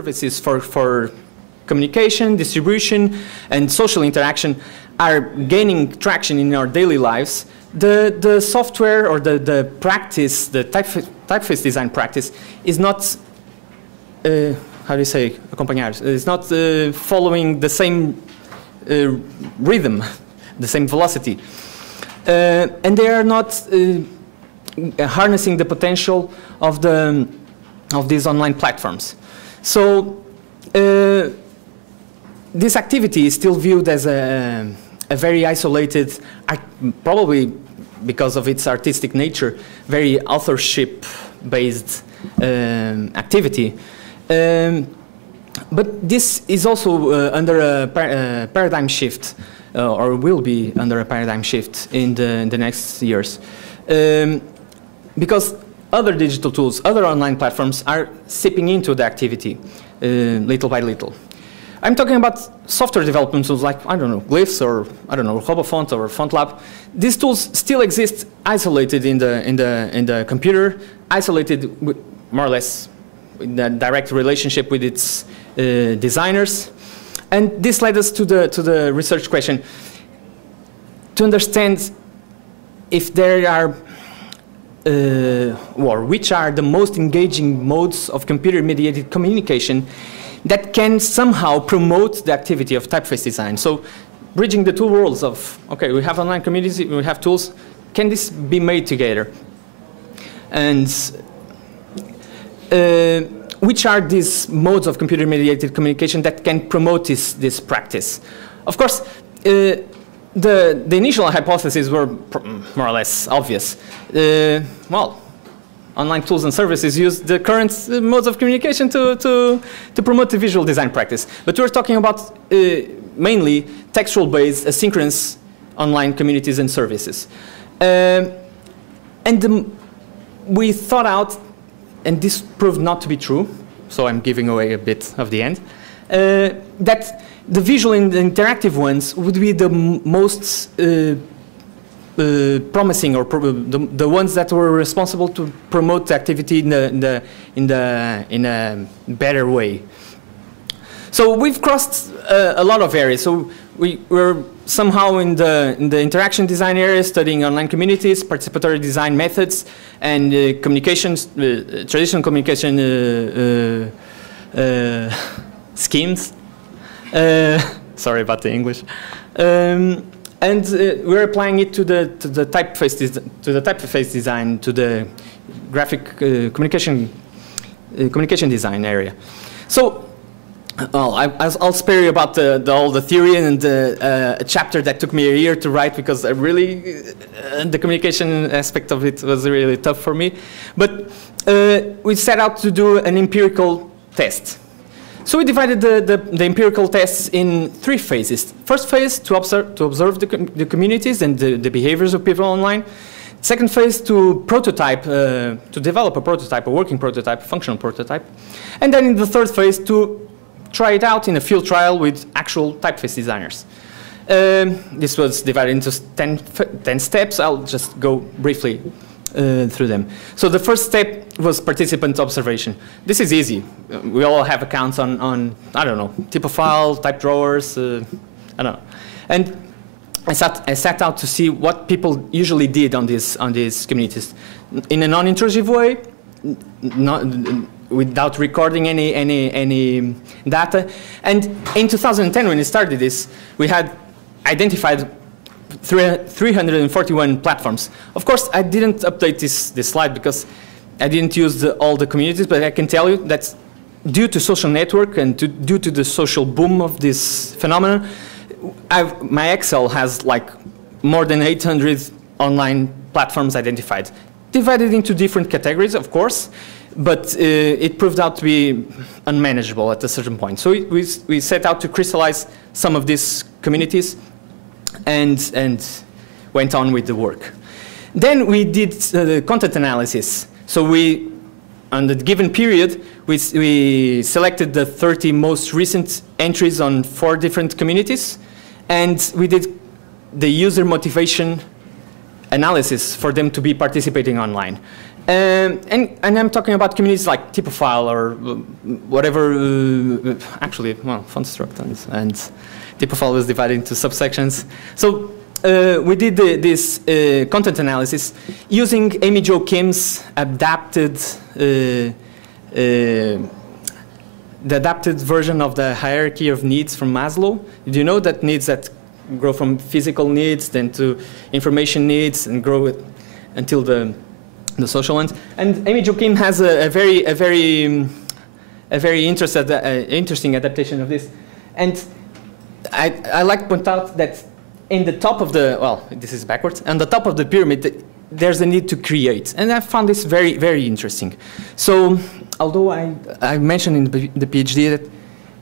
services for communication, distribution, and social interaction are gaining traction in our daily lives, the software or the practice, the typeface design practice, is not, how do you say, acompanhar? It's not following the same rhythm, the same velocity. And they are not harnessing the potential of these online platforms. So this activity is still viewed as a very isolated, probably because of its artistic nature, very authorship-based activity. But this is also under a paradigm shift, or will be under a paradigm shift in the next years. Because other digital tools, other online platforms are seeping into the activity little by little. I'm talking about software development tools like, I don't know, Glyphs or, I don't know, RoboFont or FontLab. These tools still exist isolated in the computer, isolated with more or less in a direct relationship with its designers. And this led us to the research question, to understand if there are, or which are the most engaging modes of computer-mediated communication that can somehow promote the activity of typeface design. So bridging the two worlds of, okay, we have online communities, we have tools, can this be made together? And which are these modes of computer-mediated communication that can promote this practice? Of course, the initial hypotheses were more or less obvious. Well, online tools and services use the current modes of communication to promote the visual design practice. But we're talking about mainly textual-based, asynchronous online communities and services. We thought out, and this proved not to be true, so I'm giving away a bit of the end, that the visual and the interactive ones would be the most promising, or the ones that were responsible to promote the activity in a better way. So we've crossed a lot of areas. So we're somehow in the interaction design area, studying online communities, participatory design methods, and communications, traditional communication schemes. Sorry about the English. And we're applying it to the typeface design, to the graphic communication design area. So, well, I'll spare you about all the theory and a chapter that took me a year to write, because I really the communication aspect of it was really tough for me. But we set out to do an empirical test. So we divided the empirical tests in 3 phases. First phase, to observe the communities and the behaviors of people online. Second phase, to prototype, to develop a prototype, a working prototype, a functional prototype. And then in the third phase, to try it out in a field trial with actual typeface designers. This was divided into 10 steps. I'll just go briefly through them. So the first step was participant observation. This is easy. We all have accounts on I don't know, Typofile, type drawers, I don't know. And I set out to see what people usually did on these communities in a non-intrusive way, without recording any data. And in 2010, when we started this, we had identified 341 platforms. Of course, I didn't update this slide because I didn't use all the communities, but I can tell you that due to social network and due to the social boom of this phenomenon, my Excel has like more than 800 online platforms identified, divided into different categories, of course, but it proved out to be unmanageable at a certain point. So we set out to crystallize some of these communities and went on with the work. Then we did content analysis. So on the given period, we selected the 30 most recent entries on 4 different communities, and we did the user motivation analysis for them to be participating online. And I'm talking about communities like typophile or whatever, actually, well, Fontstruct and typophile is divided into subsections. So we did this content analysis using Amy Jo Kim's adapted, the adapted version of the hierarchy of needs from Maslow. Do you know that needs that grow from physical needs, then to information needs, and grow until the social ones? And Amy Jo Kim has a very interesting adaptation of this. And I like to point out that in the top of the, well, this is backwards, on the top of the pyramid, there's a need to create. And I found this very interesting. So although I mentioned in the PhD that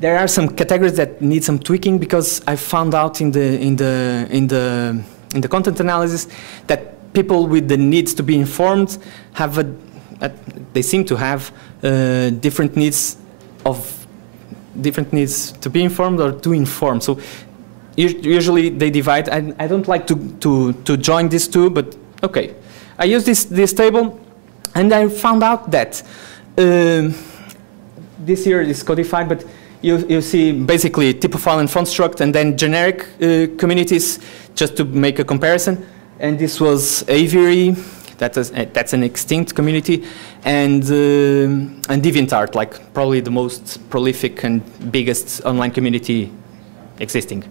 there are some categories that need some tweaking, because I found out in the content analysis that people with the needs to be informed have they seem to have different needs to be informed or to inform. So usually they divide. I don't like to join these two, but okay. I use this table, and I found out that this here is codified, but you see basically typophile and Fontstruct, and then generic communities, just to make a comparison. And this was Aviary, that's an extinct community, and DeviantArt, like probably the most prolific and biggest online community existing.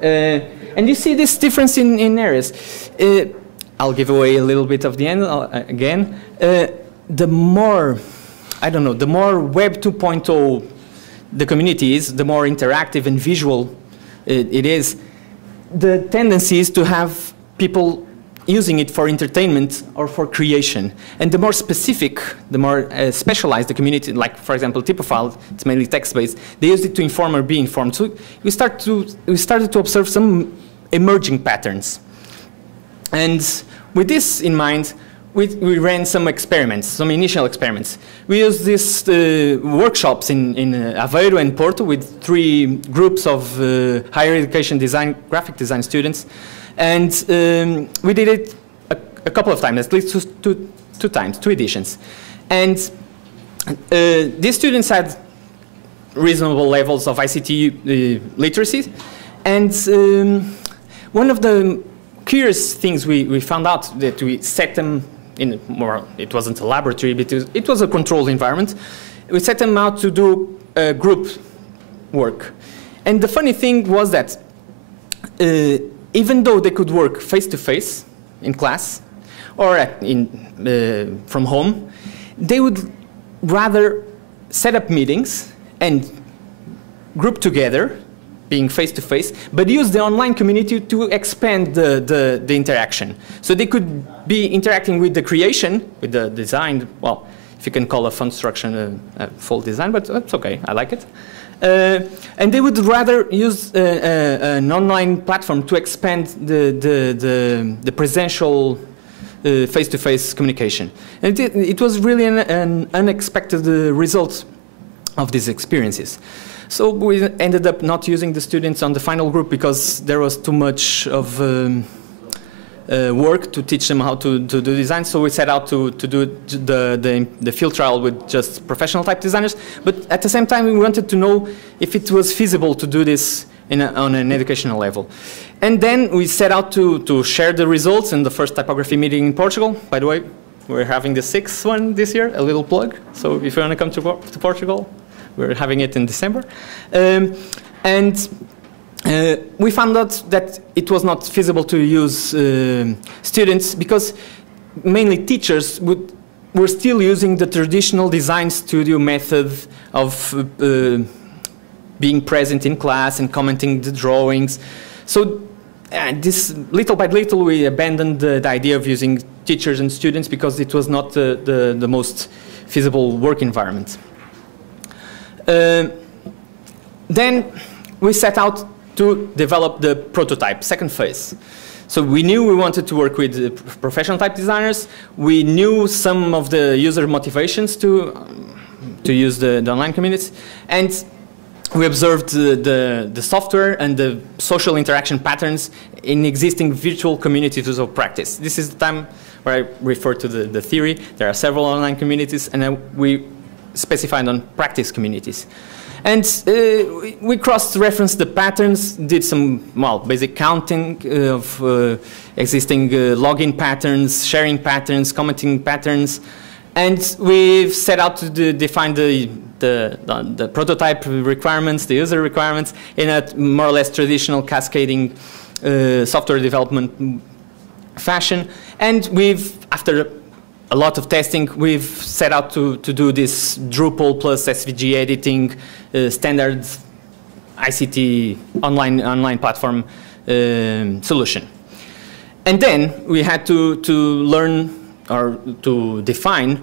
And you see this difference in areas. I'll give away a little bit of the end again. The more, I don't know, the more Web 2.0 the community is, the more interactive and visual it is, the tendency is to have people using it for entertainment or for creation. And the more specific, the more specialized the community, like for example typophile, it's mainly text-based, they use it to inform or be informed. So we started to observe some emerging patterns. And with this in mind, we ran some experiments, some initial experiments. We used these workshops in Aveiro and Porto with 3 groups of higher education design, graphic design students. And we did it a couple of times, at least two times, 2 editions. And these students had reasonable levels of ICT literacy. And one of the curious things we found out that we set them in it wasn't a laboratory, but it was a controlled environment. We set them out to do group work. And the funny thing was that even though they could work face-to-face in class or from home, they would rather set up meetings and group together, being face-to-face, but use the online community to expand the interaction. So they could be interacting with the creation, with the design, well, if you can call a Fontstruct a full design, but that's okay, I like it. And they would rather use an online platform to expand the presential face-to-face communication. And it was really an unexpected result of these experiences. So we ended up not using the students on the final group because there was too much of work to teach them how to do design. So we set out to do the field trial with just professional type designers. But at the same time, we wanted to know if it was feasible to do this on an educational level. And then we set out to share the results in the first typography meeting in Portugal. By the way, we're having the 6th one this year, a little plug. So if you want to come to Portugal, we're having it in December. We found out that it was not feasible to use students because mainly teachers were still using the traditional design studio method of being present in class and commenting the drawings. So this little by little we abandoned the idea of using teachers and students because it was not the most feasible work environment. Then we set out to develop the prototype, second phase. So we knew we wanted to work with professional type designers. We knew some of the user motivations to use the online communities. And we observed the software and the social interaction patterns in existing virtual communities of practice. This is the time where I refer to the theory. There are several online communities, and we specified on practice communities. And we cross-referenced the patterns, did some, well, basic counting of existing login patterns, sharing patterns, commenting patterns, and we've set out to define the prototype requirements, the user requirements, in a more or less traditional cascading software development fashion. And we've, after a lot of testing, we've set out to do this Drupal plus SVG editing standard ICT online platform solution. And then we had to learn or to define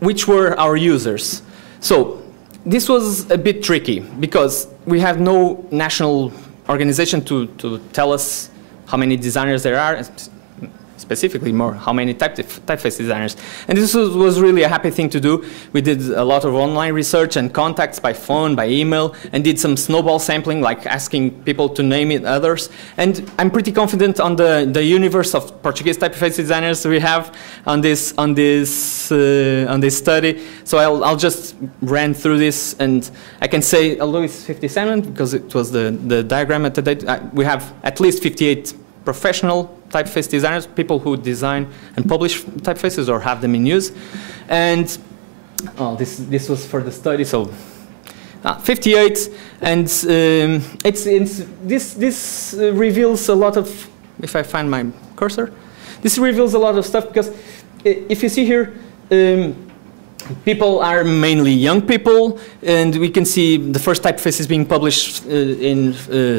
which were our users. So this was a bit tricky because we have no national organization to tell us how many designers there are, specifically more how many typeface designers. And this was really a happy thing to do. We did a lot of online research and contacts by phone, by email, and did some snowball sampling, like asking people to name it others. And I'm pretty confident on the universe of Portuguese typeface designers we have on this study. So I'll just run through this, and I can say, although it's 57 because it was the diagram at the date, we have at least 58 professional typeface designers, people who design and publish typefaces or have them in use. And this was for the study, so 58. And this reveals a lot of, if I find my cursor, this reveals a lot of stuff because if you see here, people are mainly young people, and we can see the first typefaces being published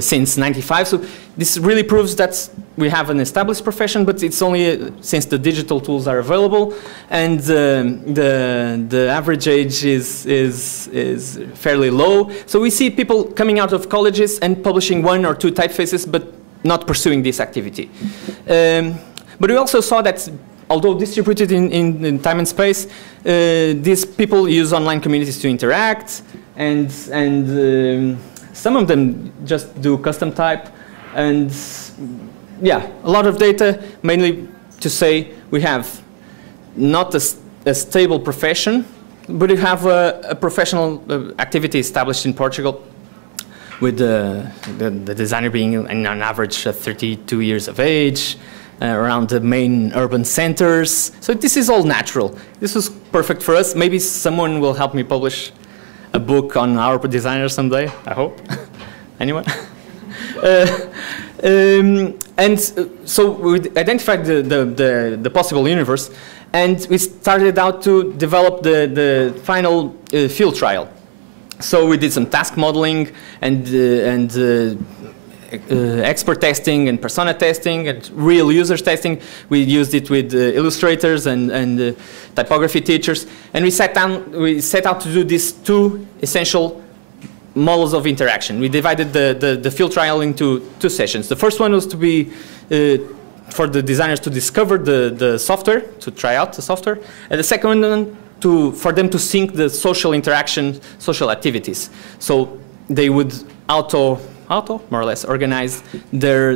since '95. So this really proves that we have an established profession, but it's only since the digital tools are available, and the average age is fairly low. So we see people coming out of colleges and publishing 1 or 2 typefaces, but not pursuing this activity. But we also saw that, although distributed in time and space, these people use online communities to interact, and some of them just do custom type, and yeah, a lot of data, mainly to say we have not a stable profession, but we have a professional activity established in Portugal, with the designer being on average 32 years of age, around the main urban centers. So this is all natural. This was perfect for us. Maybe someone will help me publish a book on our designers someday, I hope. Anyone? And so we identified the possible universe, and we started out to develop the final field trial. So we did some task modeling and expert testing and persona testing and real users testing. We used it with illustrators and typography teachers, and we set out to do these 2 essential models of interaction. We divided the field trial into 2 sessions. The first one was to be for the designers to discover the software, to try out the software, and the second one for them to sync the social interaction, social activities. So they would more or less organize their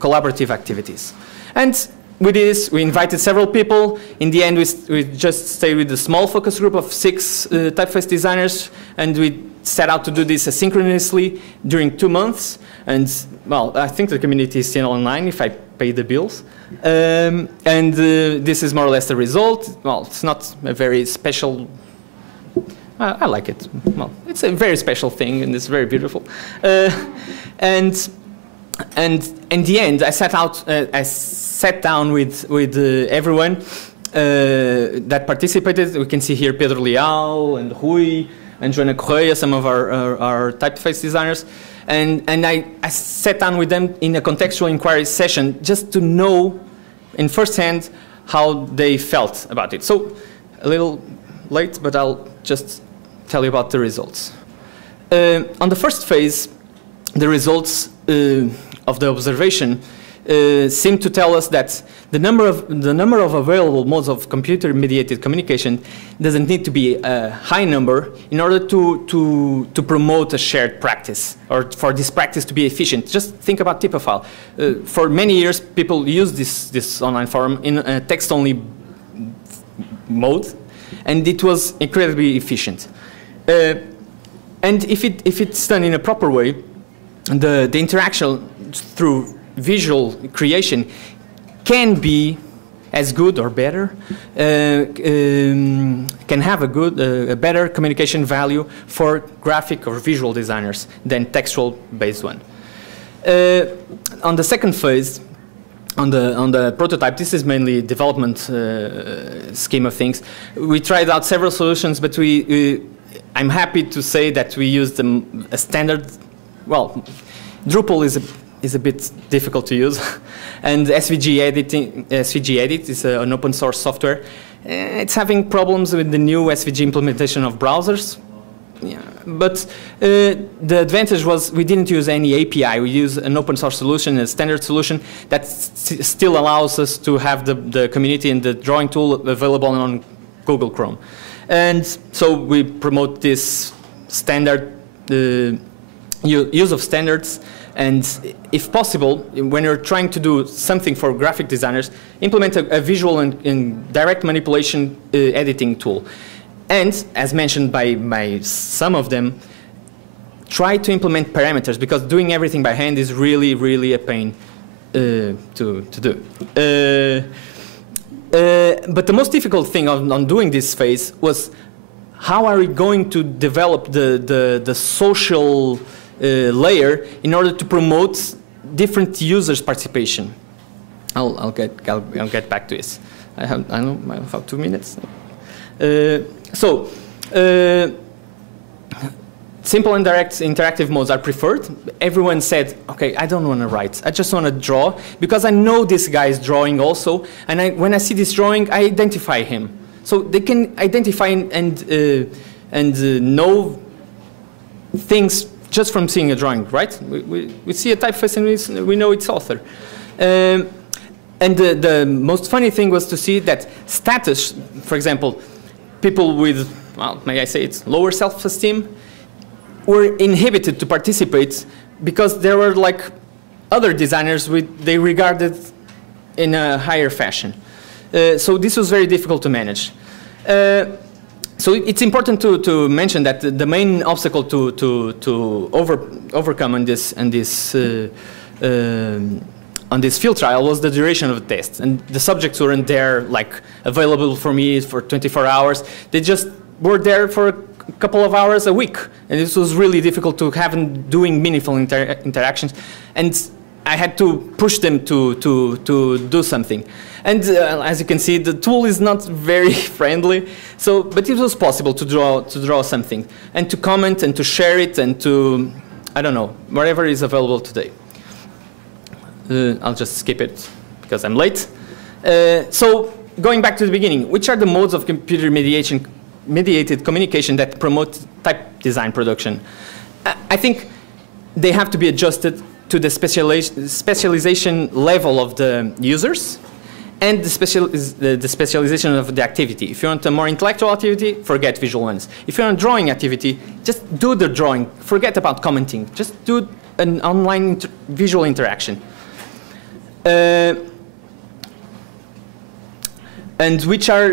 collaborative activities. And with this, we invited several people. In the end, we just stayed with a small focus group of 6 typeface designers, and we set out to do this asynchronously during 2 months. And well, I think the community is still online if I pay the bills. This is more or less the result. Well, it's not a very special. I like it. Well, it's a very special thing, and it's very beautiful. And in the end, I sat down with everyone that participated. We can see here Pedro Leal and Rui and Joana Correia, some of our typeface designers. And I sat down with them in a contextual inquiry session just to know in first hand how they felt about it. So a little late, but I'll just tell you about the results. On the first phase, the results of the observation seem to tell us that the number of available modes of computer-mediated communication doesn't need to be a high number in order to promote a shared practice, or for this practice to be efficient. Just think about typophile. For many years, people used this online forum in a text-only mode, and it was incredibly efficient. And if it's done in a proper way, the interaction through visual creation can be as good or better, can have a better communication value for graphic or visual designers than textual-based one. On the second phase, on the prototype, this is mainly development scheme of things. We tried out several solutions, but I'm happy to say that we used a standard. Well, Drupal is a bit difficult to use, and SVG Edit is an open source software. It's having problems with the new SVG implementation of browsers. Yeah, but the advantage was we didn't use any API. We used an open source solution, a standard solution that still allows us to have the community and the drawing tool available on Google Chrome. And so we promote this standard use of standards. And if possible, when you're trying to do something for graphic designers, implement a visual and direct manipulation editing tool. And, as mentioned by some of them, try to implement parameters, because doing everything by hand is really, really a pain to do. But the most difficult thing on doing this phase was how are we going to develop the social layer in order to promote different users' participation. I'll get back to this. I have 2 minutes. Simple and direct interactive modes are preferred. Everyone said, okay, I don't want to write. I just want to draw, because I know this guy is drawing also, and when I see this drawing, I identify him. So they can identify and know things just from seeing a drawing, right? We see a typeface and we know its author. And the most funny thing was to see that status, for example, people with, well, may I say it's lower self-esteem, were inhibited to participate because there were like other designers they regarded in a higher fashion. So this was very difficult to manage. So it's important to mention that the main obstacle to overcome on this field trial was the duration of the test, and the subjects weren't there like available for me for 24 hours. They just were there for a couple of hours a week, and this was really difficult to have them doing meaningful interactions, and I had to push them to do something. And as you can see, the tool is not very friendly. So, but it was possible to draw something, and to comment, and to share it, and to, I don't know, whatever is available today. I'll just skip it because I'm late. So, going back to the beginning, which are the modes of computer-mediated communication that promote type design production? I think they have to be adjusted to the specialization level of the users and the specialization of the activity. If you want a more intellectual activity, forget visual ones. If you want a drawing activity, just do the drawing. Forget about commenting. Just do an online visual interaction. And which are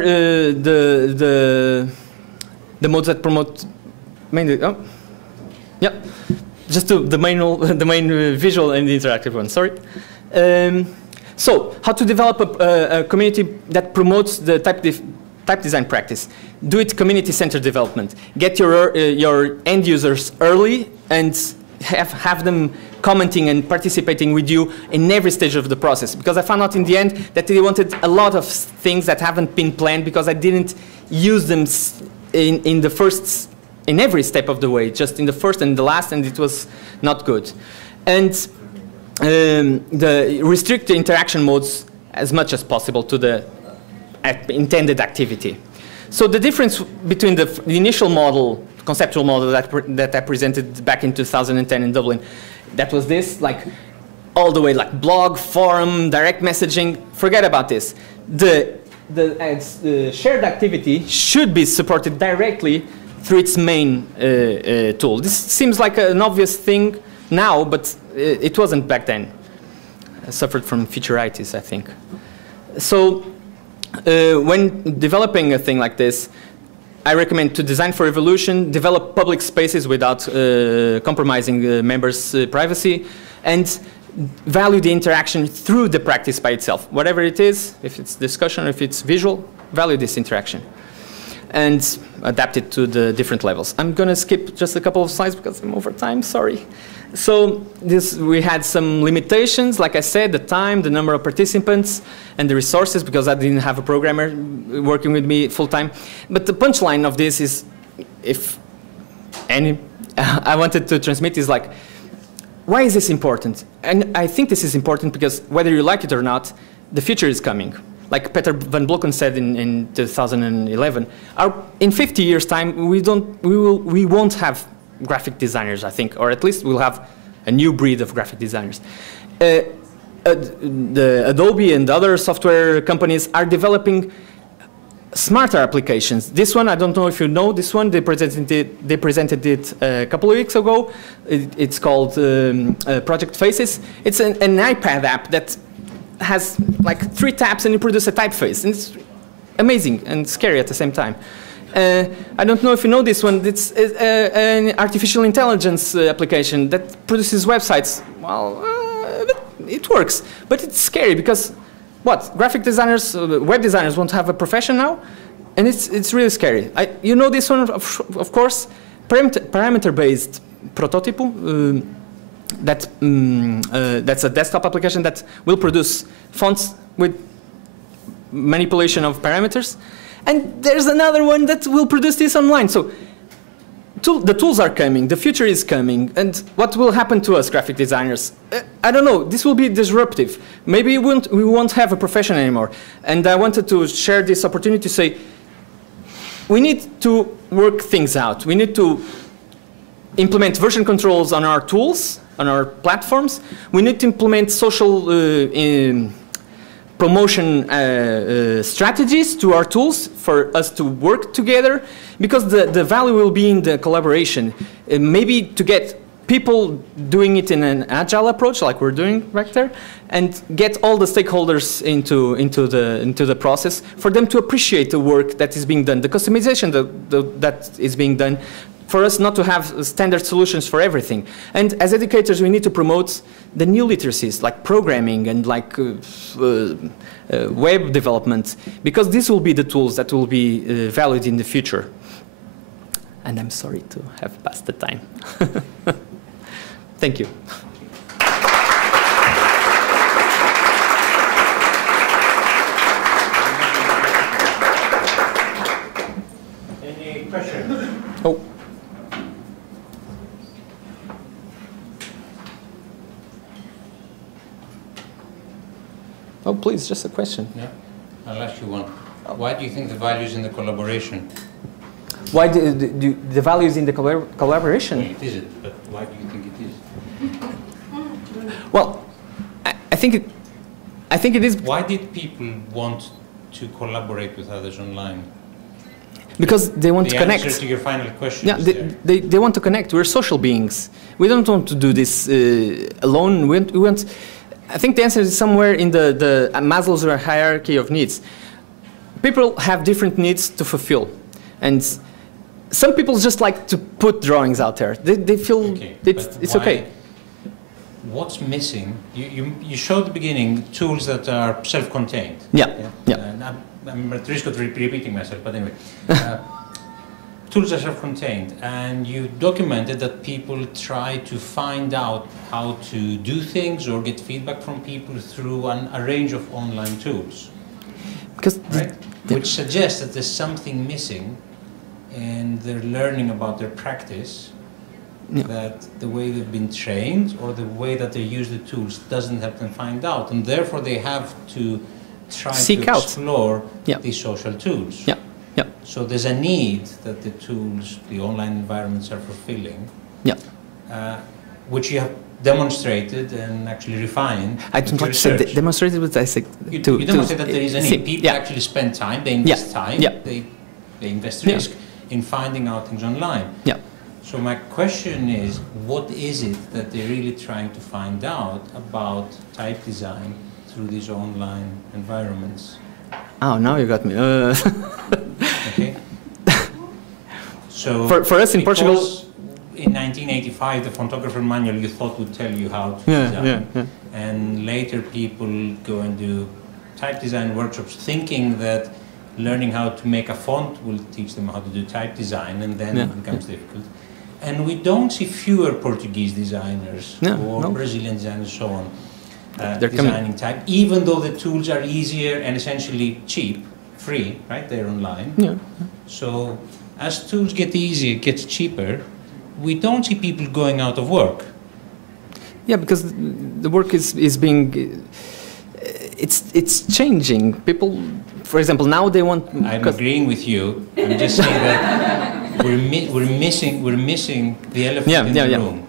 the modes that promote mainly? Oh, yeah. Just the main visual and the interactive one. Sorry. So, how to develop a community that promotes the type design practice? Do it community-centered development. Get your end users early and have them commenting and participating with you in every stage of the process. Because I found out in the end that they wanted a lot of things that haven't been planned because I didn't use them in every step of the way, just in the first and the last, and it was not good. And restrict the interaction modes as much as possible to the intended activity. So the difference between the initial model, conceptual model that I presented back in 2010 in Dublin, that was this, like all the way, like blog, forum, direct messaging. Forget about this. The shared activity should be supported directly through its main tool. This seems like an obvious thing now, but it wasn't back then. I suffered from featureitis, I think. So when developing a thing like this, I recommend to design for evolution, develop public spaces without compromising members' privacy, and value the interaction through the practice by itself. Whatever it is, if it's discussion or if it's visual, value this interaction. And adapt it to the different levels. I'm going to skip just a couple of slides because I'm over time, sorry. So we had some limitations, like I said, the time, the number of participants, and the resources, because I didn't have a programmer working with me full time. But the punchline of this is, if any, I wanted to transmit is like, why is this important? And I think this is important because whether you like it or not, the future is coming. Like Peter van Blokken said in 2011, in 50 years' time, we won't have graphic designers, I think, or at least we'll have a new breed of graphic designers. The Adobe and other software companies are developing smarter applications. This one, I don't know if you know this one, they presented it a couple of weeks ago. It's called Project Faces. It's an iPad app that has like 3 taps and you produce a typeface. And it's amazing and scary at the same time. I don't know if you know this one. It's an artificial intelligence application that produces websites. Well, it works, but it's scary because what? Graphic designers, web designers won't have a profession now, and it's really scary. You know this one, of course, parameter-based prototypo. That's a desktop application that will produce fonts with manipulation of parameters. And there's another one that will produce this online. So the tools are coming, the future is coming, and what will happen to us graphic designers? I don't know, this will be disruptive. Maybe we won't have a profession anymore. And I wanted to share this opportunity to say, we need to work things out. We need to implement version controls on our tools, on our platforms. We need to implement social promotion strategies to our tools for us to work together, because the value will be in the collaboration. Maybe to get people doing it in an agile approach, like we're doing right there, and get all the stakeholders into the process for them to appreciate the work that is being done, the customization that is being done, for us not to have standard solutions for everything. And as educators, we need to promote the new literacies, like programming and like web development, because these will be the tools that will be valued in the future. And I'm sorry to have passed the time. Thank you. Any questions? Oh. Oh, please, just a question. Yeah, I'll ask you one. Why do you think the value is in the collaboration? Why do the value is in the collaboration? Well, it isn't, but why do you think it is? Well, I think it is. Why did people want to collaborate with others online? Because they want to connect. The answer to your final question. Yeah, they want to connect. We're social beings. We don't want to do this alone. We want. I think the answer is somewhere in the Maslow's hierarchy of needs. People have different needs to fulfill, and some people just like to put drawings out there. They feel okay, it's okay. What's missing? You showed at the beginning tools that are self-contained. Yeah. And I'm at risk of repeating myself, but anyway. Tools are self-contained, and you documented that people try to find out how to do things or get feedback from people through a range of online tools. Right? Which suggests that there's something missing in their learning about their practice, that the way they've been trained or the way that they use the tools doesn't help them find out, and therefore they have to try to explore these social tools. Yeah. So there's a need that the tools, the online environments are fulfilling. Yeah. which you have demonstrated and actually refined. I don't like to say demonstrated, but I say you demonstrate that there is a need. People actually spend time, they invest time, they invest risk in finding out things online. Yeah. So my question is, what is it that they're really trying to find out about type design through these online environments? Oh, now you got me. Okay. So for us in Portugal, in 1985, the photographer manual you thought would tell you how to design, and later people go and do type design workshops, thinking that learning how to make a font will teach them how to do type design, and then it becomes difficult. And we don't see fewer Portuguese designers or Brazilian designers and so on designing type, even though the tools are easier and essentially cheap, free, right? They're online. Yeah. So as tools get easier, gets cheaper, we don't see people going out of work. Yeah, because the work is being, it's changing. People, for example, now they want. I'm agreeing with you. I'm just saying that we're missing the elephant in the room.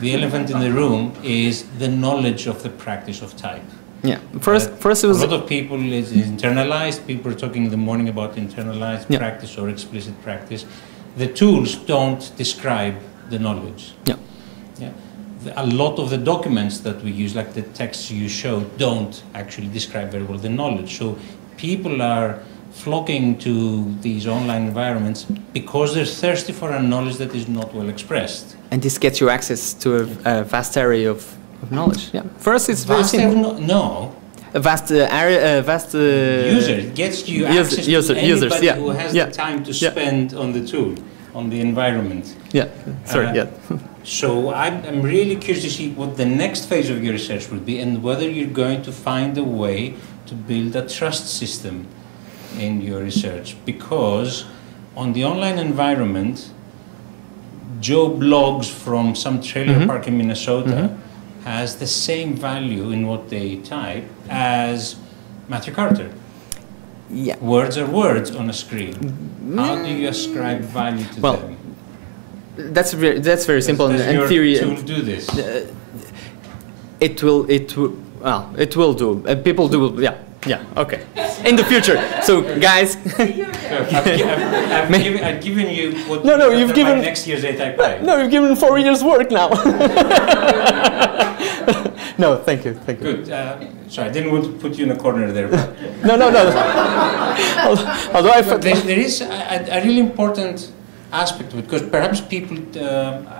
The elephant in the room is the knowledge of the practice of type. Yeah, for us it was a lot of people is internalized. People are talking in the morning about internalized practice or explicit practice. The tools don't describe the knowledge. Yeah. Yeah. A lot of the documents that we use, like the texts you showed, don't actually describe very well the knowledge. So people are flocking to these online environments because they're thirsty for a knowledge that is not well expressed. And this gets you access to a vast area of knowledge. Yeah. For us, it's very simple. No. A vast area, vast user. It gets you access to anybody who has the time to spend on the tool, on the environment. Yeah. Sorry. So I'm really curious to see what the next phase of your research will be, and whether you're going to find a way to build a trust system in your research, because on the online environment, Joe Blogs from some trailer park in Minnesota has the same value in what they type as Matthew Carter. Yeah. Words are words on a screen. How do you ascribe value to them? That's very simple. Does in your theory, tool do this? It will do. People do. Yeah. Okay. In the future. So, guys. I've given you what you've given next year's ATypI. No, you've given 4 years' work now. No, thank you. Good. Sorry, I didn't want to put you in a corner there. But No. Although there is a really important aspect of it, because perhaps people,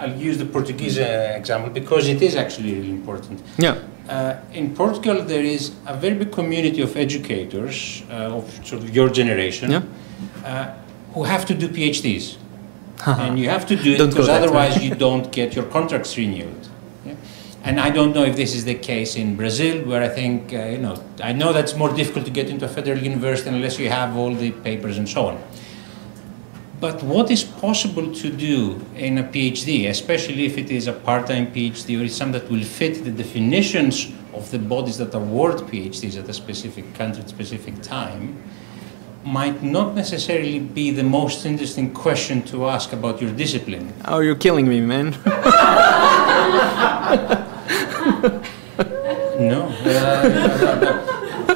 I'll use the Portuguese example because it is actually really important. Yeah. In Portugal, there is a very big community of educators of sort of your generation who have to do PhDs. And you have to do it because otherwise you don't get your contracts renewed. Yeah? And I don't know if this is the case in Brazil, where I think, I know that's more difficult to get into a federal university unless you have all the papers and so on. But what is possible to do in a PhD, especially if it is a part-time PhD or it's something that will fit the definitions of the bodies that award PhDs at a specific country, at a specific time, might not necessarily be the most interesting question to ask about your discipline. Oh, you're killing me, man. No.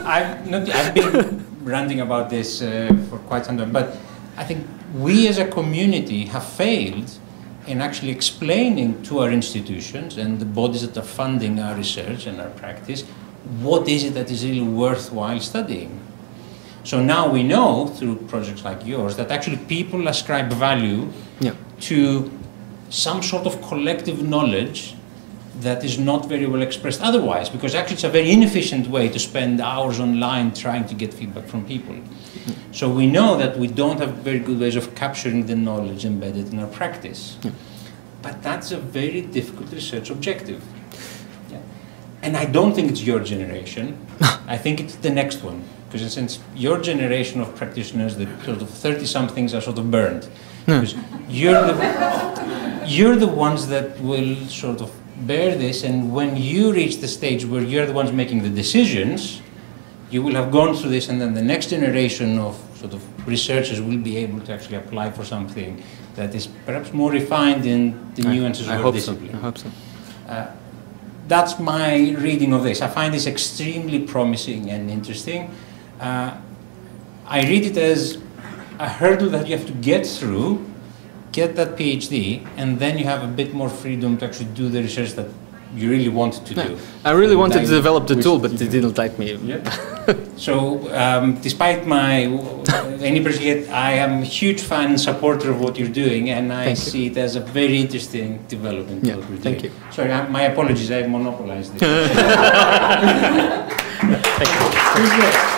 I've been ranting about this for quite some time, but I think we as a community have failed in actually explaining to our institutions and the bodies that are funding our research and our practice, what is it that is really worthwhile studying. So now we know, through projects like yours, that actually people ascribe value to some sort of collective knowledge that is not very well expressed otherwise, because actually it's a very inefficient way to spend hours online trying to get feedback from people. So we know that we don't have very good ways of capturing the knowledge embedded in our practice. But that's a very difficult research objective. And I don't think it's your generation. I think it's the next one. Because since your generation of practitioners, the sort of 30-somethings are sort of burned. Because you're the ones that will sort of bear this, and when you reach the stage where you're the ones making the decisions, you will have gone through this, and then the next generation of sort of researchers will be able to actually apply for something that is perhaps more refined in the nuances of our discipline. I hope so. That's my reading of this. I find this extremely promising and interesting. I read it as a hurdle that you have to get through, get that PhD, and then you have a bit more freedom to actually do the research that you really wanted to do. I really wanted to develop the tool, but it didn't like me. Yeah. So, despite my I am a huge fan and supporter of what you're doing, and I see it as a very interesting development. Yeah, thank you. Sorry, my apologies, I monopolized this. Thank you.